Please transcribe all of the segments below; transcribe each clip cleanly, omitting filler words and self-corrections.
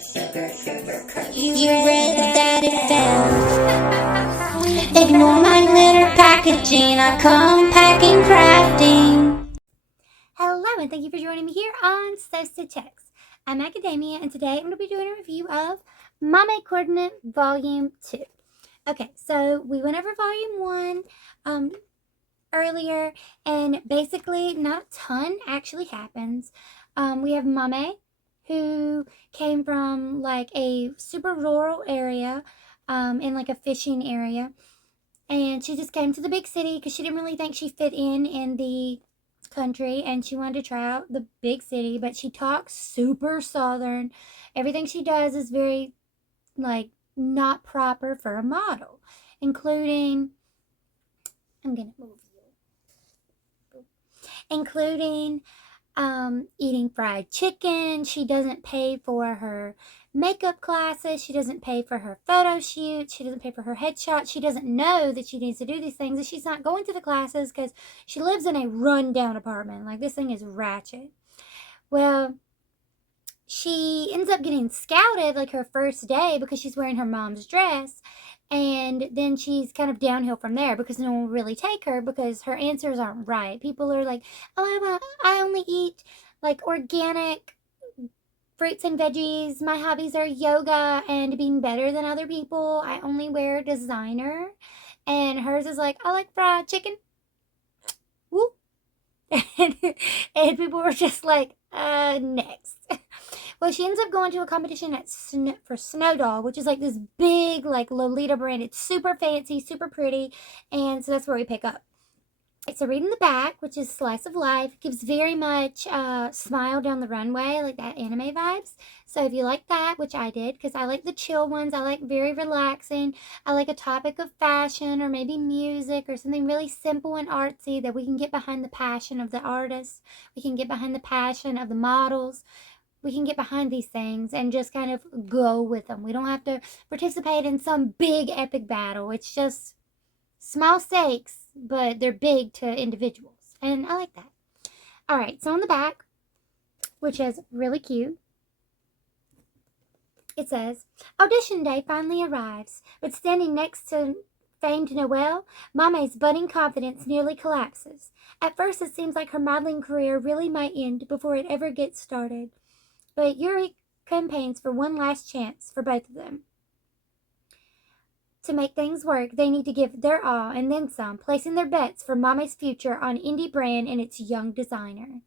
You read that it fell. Ignore my glitter packaging. I come packing, crafting. Hello, and thank you for joining me here on SewStitchHex. I'm Academia, and today I'm going to be doing a review of Mame Coordinate Volume 2. Okay, so we went over Volume 1 earlier, and basically not a ton actually happens. We have Mame, who came from like a super rural area, in like a fishing area, and she just came to the big city because she didn't really think she fit in the country, and she wanted to try out the big city. But she talks super southern. Everything she does is very like not proper for a model, including I'm gonna move you, including eating fried chicken. She doesn't pay for her makeup classes. She doesn't pay for her photo shoots. She doesn't pay for her headshots. She doesn't know that she needs to do these things, and she's not going to the classes because she lives in a run-down apartment. Like, this thing is ratchet. Well, she ends up getting scouted like her first day because she's wearing her mom's dress, and then she's kind of downhill from there because no one will really take her because her answers aren't right. People are like, oh, I only eat like organic fruits and veggies. My hobbies are yoga and being better than other people. I only wear designer. And hers is like, I like fried chicken. Woo. And people were just like, next. Well, she ends up going to a competition for Snowdoll, which is like this big, like Lolita brand. It's super fancy, super pretty, and so that's where we pick up. It's a read in the back, which is slice of life. It gives very much smile down the runway, like that anime vibes. So if you like that, which I did, because I like the chill ones, I like very relaxing. I like a topic of fashion or maybe music or something really simple and artsy that we can get behind the passion of the artist. We can get behind the passion of the models. We can get behind these things and just kind of go with them. We don't have to participate in some big epic battle. It's just small stakes, but they're big to individuals. And I like that. All right, so on the back, which is really cute, it says, audition day finally arrives, but standing next to famed Noelle, Mame's budding confidence nearly collapses. At first, it seems like her modeling career really might end before it ever gets started. But Yuri campaigns for one last chance for both of them. To make things work, they need to give their all and then some, placing their bets for Mame's future on indie brand and its young designer.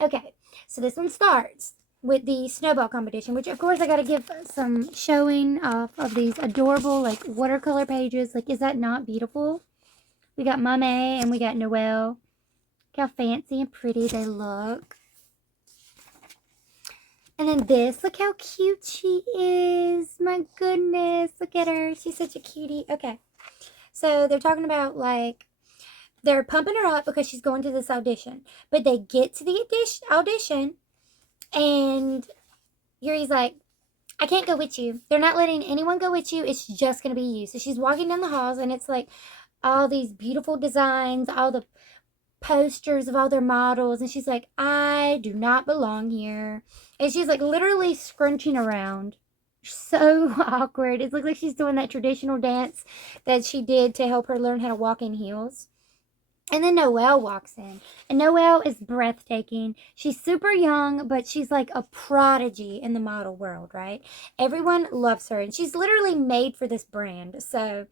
Okay, so this one starts with the snowball competition, which of course I gotta give some showing off of these adorable like watercolor pages. Like, is that not beautiful? We got Mame and we got Noelle. Look how fancy and pretty they look. And then this, look how cute she is. My goodness, look at her. She's such a cutie. Okay, so they're talking about, like, they're pumping her up because she's going to this audition. But they get to the audition, and Yuri's like, I can't go with you. They're not letting anyone go with you. It's just going to be you. So she's walking down the halls, and it's like all these beautiful designs, all the posters of all their models, and she's like, I do not belong here. And she's like literally scrunching around. So awkward. It looks like she's doing that traditional dance that she did to help her learn how to walk in heels. And then Noelle walks in, and Noelle is breathtaking. She's super young, but she's like a prodigy in the model world, right? Everyone loves her, and she's literally made for this brand. So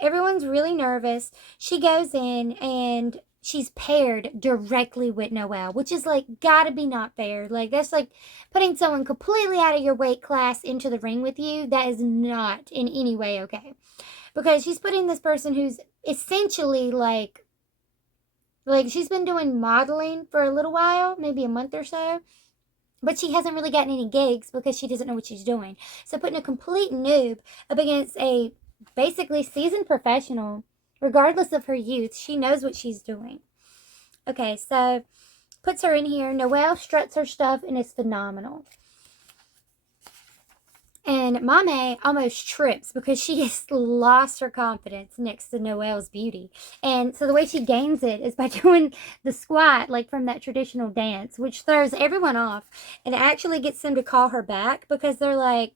everyone's really nervous. She goes in, and she's paired directly with Noelle, which is like gotta be not fair. Like, that's like putting someone completely out of your weight class into the ring with you. That is not in any way okay, because she's putting this person who's essentially like she's been doing modeling for a little while, maybe a month or so, but she hasn't really gotten any gigs because she doesn't know what she's doing. So putting a complete noob up against a basically seasoned professional, regardless of her youth, she knows what she's doing. Okay, so puts her in here. Noelle struts her stuff and is phenomenal. And And Mame almost trips because she has lost her confidence next to Noelle's beauty. And so the way she gains it is by doing the squat, like from that traditional dance, which throws everyone off. And it actually gets them to call her back because they're like,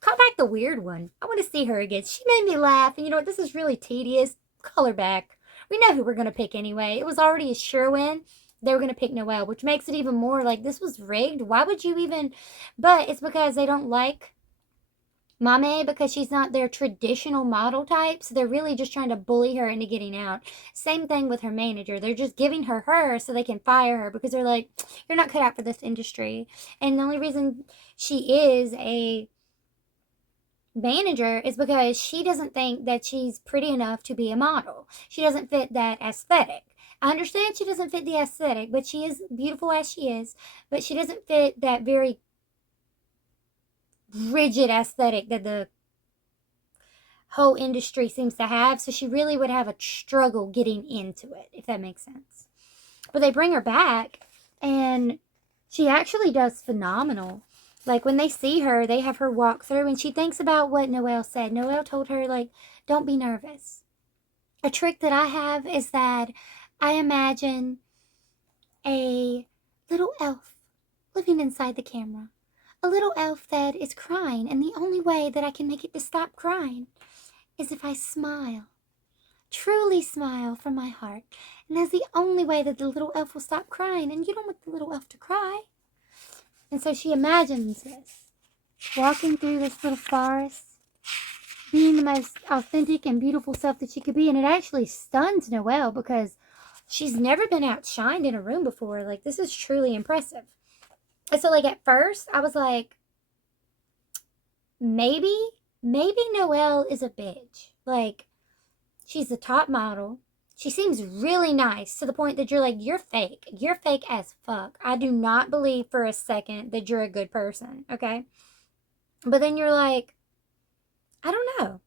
call back the weird one. I want to see her again. She made me laugh. And you know what? This is really tedious. Call her back. We know who we're going to pick anyway. It was already a sure win. They were going to pick Noelle, which makes it even more like this was rigged. Why would you even? But it's because they don't like Mame because she's not their traditional model type. So they're really just trying to bully her into getting out. Same thing with her manager. They're just giving her so they can fire her because they're like, you're not cut out for this industry. And the only reason she is a manager is because she doesn't think that she's pretty enough to be a model. She doesn't fit that aesthetic. I understand she doesn't fit the aesthetic, but she is beautiful as she is, but she doesn't fit that very rigid aesthetic that the whole industry seems to have. So she really would have a struggle getting into it, if that makes sense. But they bring her back and she actually does phenomenal. Like when they see her, they have her walk through and she thinks about what Noelle said. Noelle told her, like, don't be nervous. A trick that I have is that I imagine a little elf living inside the camera. A little elf that is crying, and the only way that I can make it to stop crying is if I smile. Truly smile from my heart. And that's the only way that the little elf will stop crying, and you don't want the little elf to cry. And so she imagines this, walking through this little forest, being the most authentic and beautiful self that she could be, and it actually stuns Noelle because she's never been outshined in a room before. Like, this is truly impressive. And so, like, at first, I was like, maybe Noelle is a bitch. Like, she's a top model. She seems really nice to the point that you're like, you're fake. You're fake as fuck. I do not believe for a second that you're a good person, okay? But then you're like, I don't know.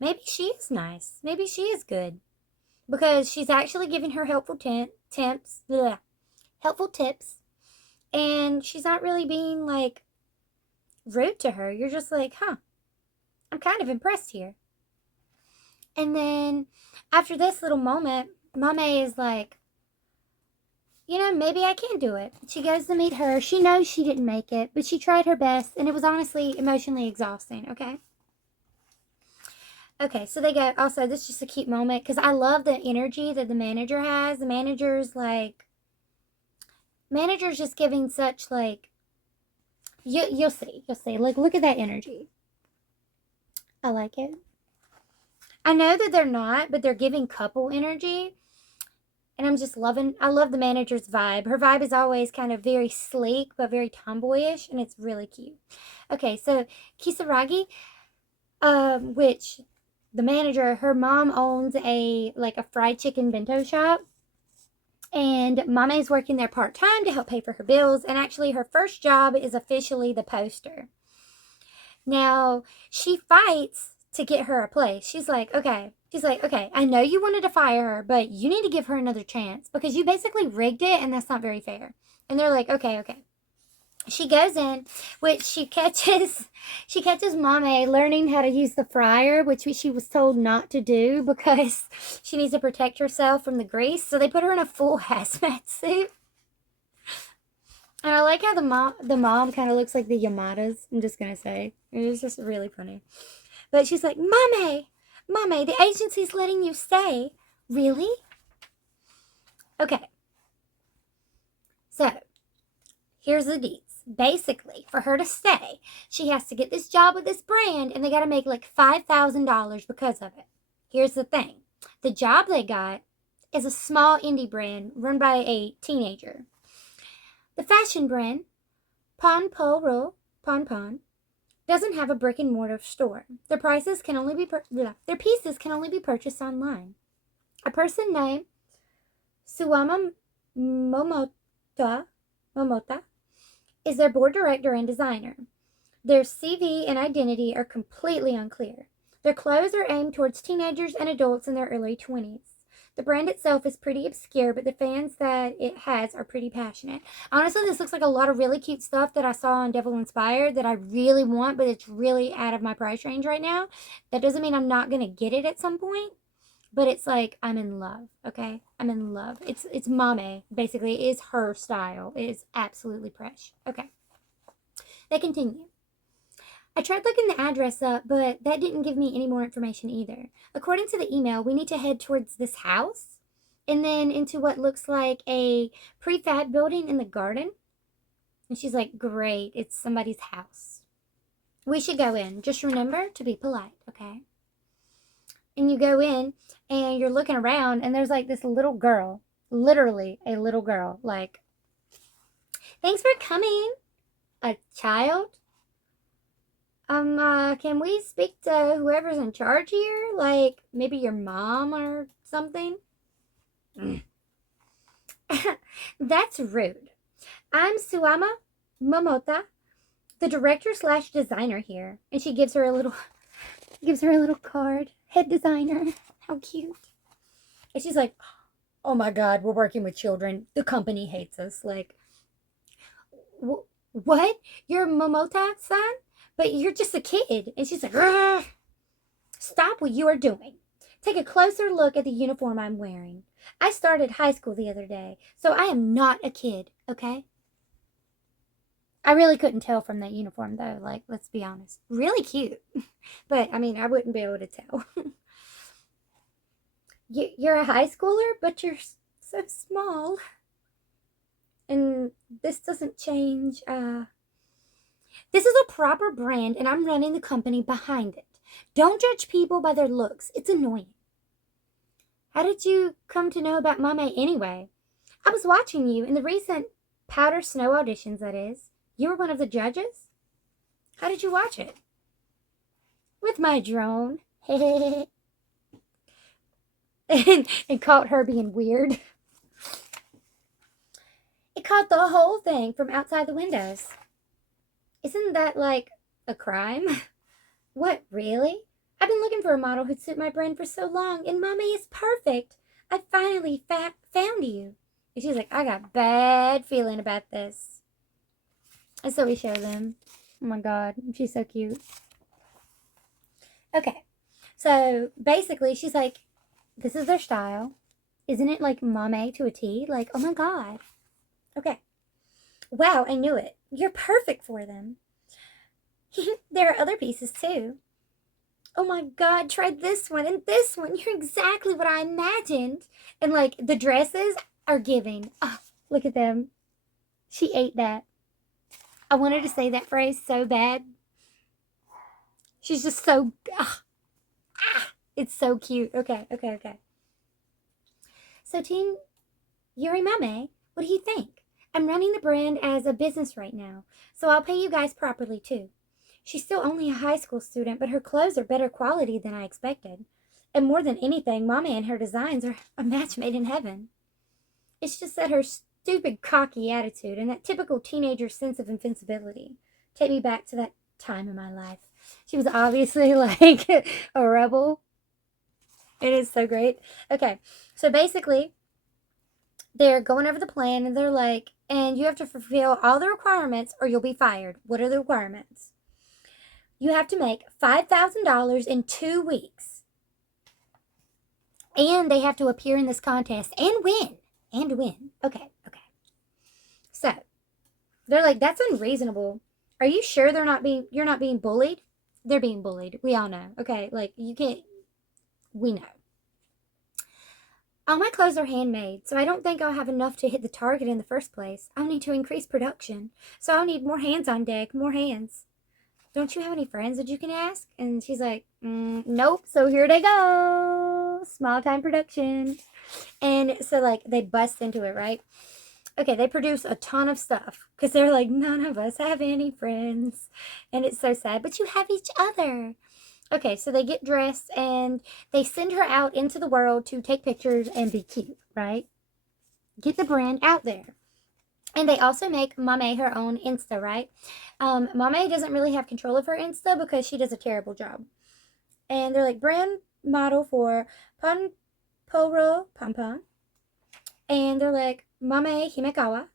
Maybe she is nice. Maybe she is good. Because she's actually giving her helpful tips. And she's not really being, like, rude to her. You're just like, huh, I'm kind of impressed here. And then after this little moment, Mame is like, you know, maybe I can do it. She goes to meet her. She knows she didn't make it, but she tried her best, and it was honestly emotionally exhausting, okay? Okay, so they go, also, this is just a cute moment, because I love the energy that the manager has. The manager's just giving such, like, you'll see. Like, look at that energy. I like it. I know that they're not, but they're giving couple energy. And I love the manager's vibe. Her vibe is always kind of very sleek, but very tomboyish, and it's really cute. Okay, so Kisaragi, which the manager, her mom owns a fried chicken bento shop. And Mame's working there part-time to help pay for her bills. And actually, her first job is officially the poster. Now, she fights to get her a place. She's like, okay, I know you wanted to fire her, but you need to give her another chance because you basically rigged it, and that's not very fair. And they're like, okay. She goes in, which she catches Mame learning how to use the fryer, which she was told not to do because she needs to protect herself from the grease. So they put her in a full hazmat suit. And I like how the mom kind of looks like the Yamadas. I'm just going to say. It was just really funny. But she's like, Mame, the agency's letting you stay. Really? Okay. So, here's the deets. Basically, for her to stay, she has to get this job with this brand, and they got to make like $5,000 because of it. Here's the thing. The job they got is a small indie brand run by a teenager. The fashion brand, Pon, doesn't have a brick and mortar store. Their pieces can only be purchased online. A person named Suwama Momota is their board director and designer. Their CV and identity are completely unclear. Their clothes are aimed towards teenagers and adults in their early 20s. The brand itself is pretty obscure, but the fans that it has are pretty passionate. Honestly, this looks like a lot of really cute stuff that I saw on Devil Inspired that I really want, but it's really out of my price range right now. That doesn't mean I'm not going to get it at some point, but it's like I'm in love, okay? I'm in love. It's Mame, basically. It is her style. It is absolutely fresh. Okay. They continue. I tried looking the address up, but that didn't give me any more information either. According to the email, we need to head towards this house and then into what looks like a prefab building in the garden. And she's like, great, it's somebody's house. We should go in. Just remember to be polite, okay? And you go in and you're looking around and there's like this little girl, literally a little girl, like, thanks for coming. A child? Can we speak to whoever's in charge here? Like, maybe your mom or something? That's rude. I'm Suama Momota, the director / designer here. And she gives her a little card. Head designer. How cute. And she's like, oh my God, we're working with children. The company hates us. Like, what? You're Momota-san? But you're just a kid. And she's like, ugh. Stop what you are doing. Take a closer look at the uniform I'm wearing. I started high school the other day, so I am not a kid, okay? I really couldn't tell from that uniform, though. Like, let's be honest. Really cute. But, I mean, I wouldn't be able to tell. You're a high schooler, but you're so small. And this doesn't change, This is a proper brand, and I'm running the company behind it. Don't judge people by their looks. It's annoying. How did you come to know about Mame anyway? I was watching you in the recent Powder Snow auditions, that is. You were one of the judges? How did you watch it? With my drone. and caught her being weird. It caught the whole thing from outside the windows. Isn't that like a crime? What, really? I've been looking for a model who'd suit my brand for so long, and Mame is perfect. I finally found you. And she's like, I got a bad feeling about this. And so we show them. Oh my God, she's so cute. Okay, so basically she's like, this is their style. Isn't it like Mame to a T? Like, oh my God. Okay. Wow, I knew it. You're perfect for them. There are other pieces too. Oh my God, try this one and this one. You're exactly what I imagined. And like the dresses are giving. Oh, look at them. She ate that. I wanted to say that phrase so bad. She's just so, it's so cute. Okay. So Teen Yuri Mame, what do you think? I'm running the brand as a business right now, so I'll pay you guys properly too. She's still only a high school student, but her clothes are better quality than I expected. And more than anything, Mame and her designs are a match made in heaven. It's just that her stupid, cocky attitude and that typical teenager sense of invincibility take me back to that time in my life. She was obviously like a rebel. It is so great. Okay, so basically, they're going over the plan and they're like, and you have to fulfill all the requirements or you'll be fired. What are the requirements? You have to make $5,000 in 2 weeks. And they have to appear in this contest and win. Okay. So, they're like, that's unreasonable. Are you sure you're not being bullied? They're being bullied. We all know. Okay, like, we know. All my clothes are handmade, so I don't think I'll have enough to hit the target in the first place. I'll need to increase production. So I'll need more hands on deck, more hands. Don't you have any friends that you can ask? And she's like, nope. So here they go. Small time production. And so like they bust into it, right? Okay, they produce a ton of stuff because they're like, none of us have any friends. And it's so sad, but you have each other. Okay, so they get dressed and they send her out into the world to take pictures and be cute, right? Get the brand out there. And they also make Mame her own Insta, right? Mame doesn't really have control of her Insta because she does a terrible job. And they're like, brand model for Poro Pompon. And they're like, Mame Himekawa.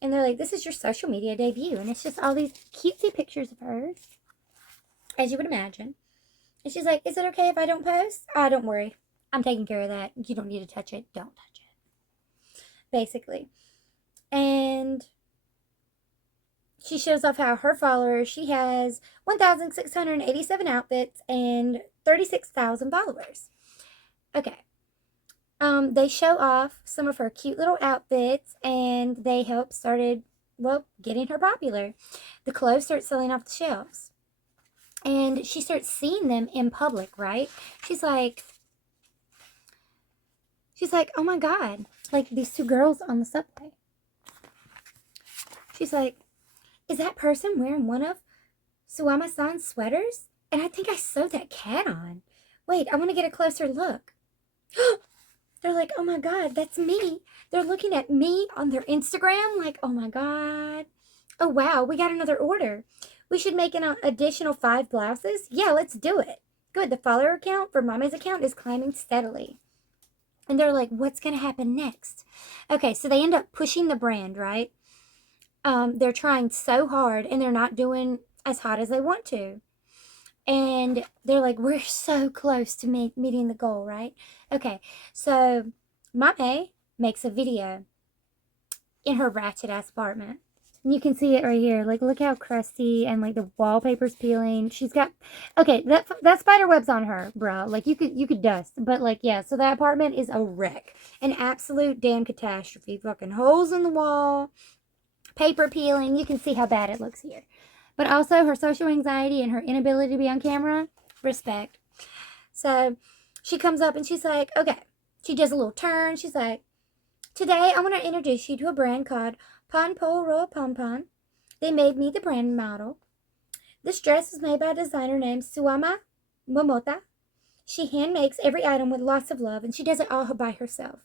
And they're like, this is your social media debut. And it's just all these cutesy pictures of hers, as you would imagine. And she's like, is it okay if I don't post? Don't worry. I'm taking care of that. You don't need to touch it. Don't touch it. Basically. And she shows off how her followers, she has 1,687 outfits and 36,000 followers. Okay. They show off some of her cute little outfits, and they help getting her popular. The clothes start selling off the shelves. And she starts seeing them in public, right? She's like, oh my God, like these two girls on the subway. She's like, is that person wearing one of Suwama-san's sweaters? And I think I sewed that cat on. Wait, I want to get a closer look. They're like, oh my God, that's me. They're looking at me on their Instagram like, oh my God. Oh wow, we got another order. We should make an additional 5 blouses. Yeah, let's do it. Good, the follower count for Mame's account is climbing steadily. And they're like, what's going to happen next? Okay, so they end up pushing the brand, right? They're trying so hard, and they're not doing as hot as they want to. And they're like, we're so close to meeting the goal, right? Okay, so Mame makes a video in her ratchet-ass apartment. And you can see it right here. Like, look how crusty and, like, the wallpaper's peeling. She's got... Okay, that spider web's on her, bro. Like, you could dust. But, like, yeah, so that apartment is a wreck. An absolute damn catastrophe. Fucking holes in the wall. Paper peeling. You can see how bad it looks here. But also her social anxiety and her inability to be on camera. Respect. So she comes up and she's like, okay. She does a little turn. She's like, today I want to introduce you to a brand called Ponporo Pompon. They made me the brand model. This dress was made by a designer named Suwama Momota. She hand makes every item with lots of love, and she does it all by herself.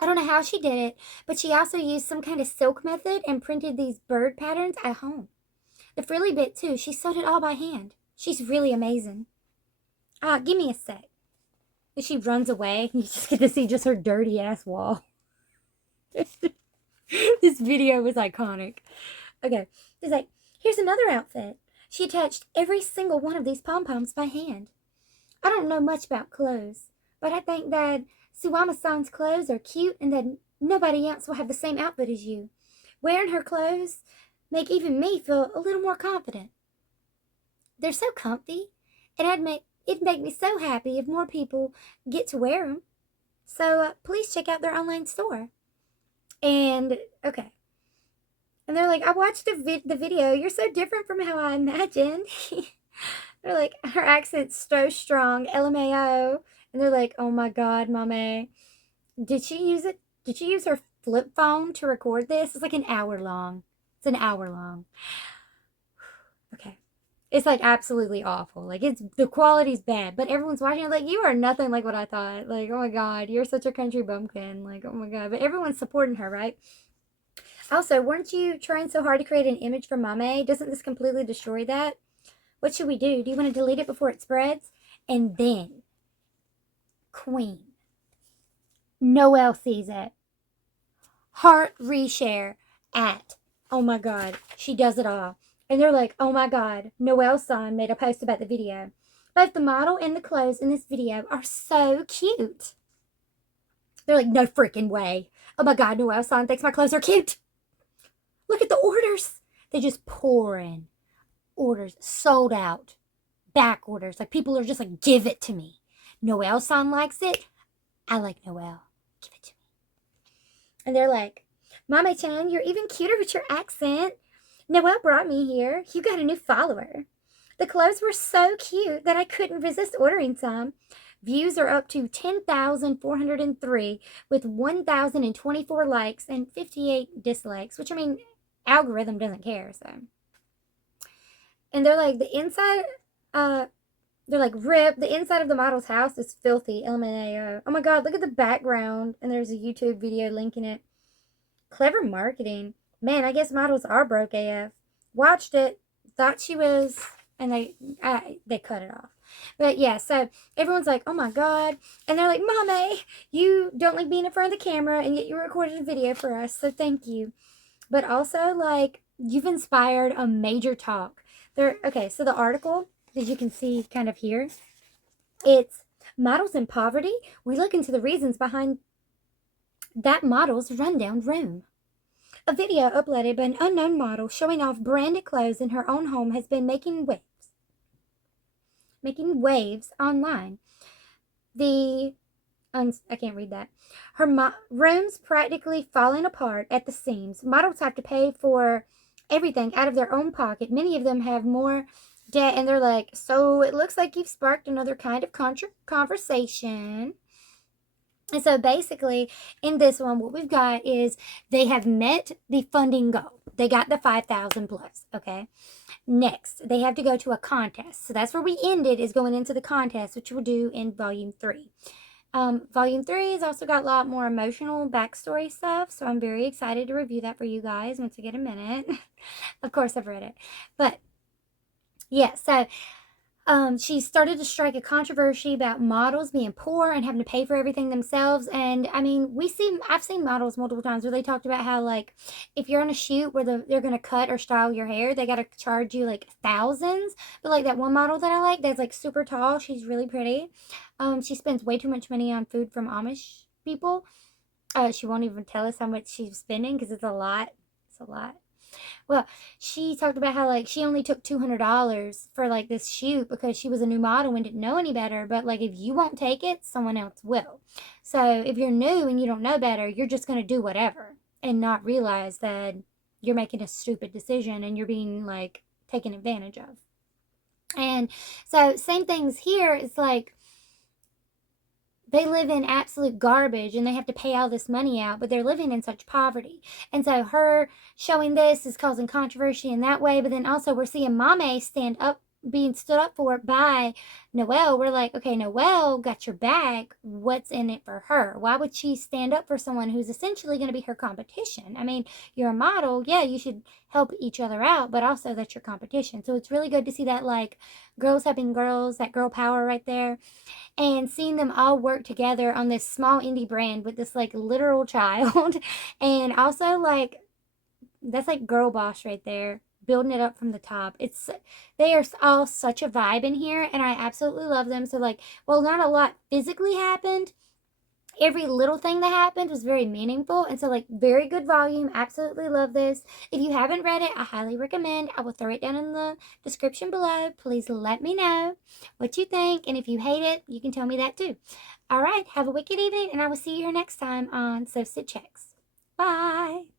I don't know how she did it, but she also used some kind of silk method and printed these bird patterns at home. The frilly bit, too. She sewed it all by hand. She's really amazing. Give me a sec. And she runs away. You just get to see just her dirty-ass wall. This video was iconic. Okay. She's like, here's another outfit. She attached every single one of these pom-poms by hand. I don't know much about clothes, but I think that Suwama-san's clothes are cute and that nobody else will have the same outfit as you. Wearing her clothes make even me feel a little more confident. They're so comfy, and it'd make me so happy if more people get to wear them. So please check out their online store. And, okay. And they're like, I watched the video. You're so different from how I imagined. They're like, her accent's so strong. LMAO. And they're like, oh my God, Mame. Did she use her flip phone to record this? It's like an hour long. It's an hour long. Okay. It's like absolutely awful. Like the quality's bad, but everyone's watching it like, you are nothing like what I thought. Like, oh my God, you're such a country bumpkin. Like, oh my God. But everyone's supporting her, right? Also, weren't you trying so hard to create an image for Mame? Doesn't this completely destroy that? What should we do? Do you want to delete it before it spreads? And then, Queen. Noelle sees it. Heart reshare at. Oh my God, she does it all. And they're like, oh my God, Noelle's son made a post about the video. Both the model and the clothes in this video are so cute. They're like, no freaking way. Oh my God, Noelle's son thinks my clothes are cute. Look at the orders. They just pour in. Orders sold out. Back orders. Like people are just like, give it to me. Noelle's son likes it. I like Noelle. Give it to me. And they're like, Mame-chan, you're even cuter with your accent. Noelle brought me here. You got a new follower. The clothes were so cute that I couldn't resist ordering some. Views are up to 10,403 with 1,024 likes and 58 dislikes, which I mean, algorithm doesn't care, so. And they're like, the inside, they're like, rip, the inside of the model's house is filthy, LMAO. Oh my God, look at the background. And there's a YouTube video linking it. Clever marketing. Man, I guess models are broke AF. Watched it. Thought she was and they cut it off. But yeah, so everyone's like, oh my god, and they're like, Mame, you don't like being in front of the camera, and yet you recorded a video for us, so thank you. But also, like, you've inspired a major talk. Okay, so the article that you can see kind of here, it's models in poverty. We look into the reasons behind that model's rundown room. A video uploaded by an unknown model showing off branded clothes in her own home has been making waves online. I can't read that. Her room's practically falling apart at the seams. Models have to pay for everything out of their own pocket. Many of them have more debt, and they're like, so it looks like you've sparked another kind of conversation. And so basically, in this one, what we've got is they have met the funding goal. They got the 5,000 plus, okay? Next, they have to go to a contest. So that's where we ended, is going into the contest, which we'll do in Volume 3. Volume 3 has also got a lot more emotional backstory stuff, so I'm very excited to review that for you guys once I get a minute. Of course, I've read it. But, yeah, so she started to strike a controversy about models being poor and having to pay for everything themselves. And I mean, I've seen models multiple times where they talked about how, like, if you're on a shoot where they're going to cut or style your hair, they got to charge you like thousands. But like that one model that I like, that's like super tall, she's really pretty. She spends way too much money on food from Amish people. She won't even tell us how much she's spending because it's a lot. It's a lot. Well, she talked about how, like, she only took $200 for, like, this shoot because she was a new model and didn't know any better. But, like, if you won't take it, someone else will. So, if you're new and you don't know better, you're just going to do whatever and not realize that you're making a stupid decision and you're being, like, taken advantage of. And so, same things here. It's like, they live in absolute garbage and they have to pay all this money out, but they're living in such poverty. And so her showing this is causing controversy in that way. But then also we're seeing Mame being stood up for by Noelle. We're like, okay, Noelle got your back. What's in it for her? Why would she stand up for someone who's essentially going to be her competition? I mean, you're a model. Yeah, you should help each other out, but also that's your competition. So it's really good to see that, like, girls helping girls, that girl power right there. And seeing them all work together on this small indie brand with this, like, literal child. And also, like, that's like girl boss right there, building it up from the top. They are all such a vibe in here, and I absolutely love them. So, like, well, not a lot physically happened. Every little thing that happened was very meaningful. And so, like, very good volume. Absolutely love this. If you haven't read it, I highly recommend. I will throw it down in the description below. Please let me know what you think. And if you hate it, you can tell me that too. All right. Have a wicked evening, and I will see you here next time on SewStitchHex. Bye.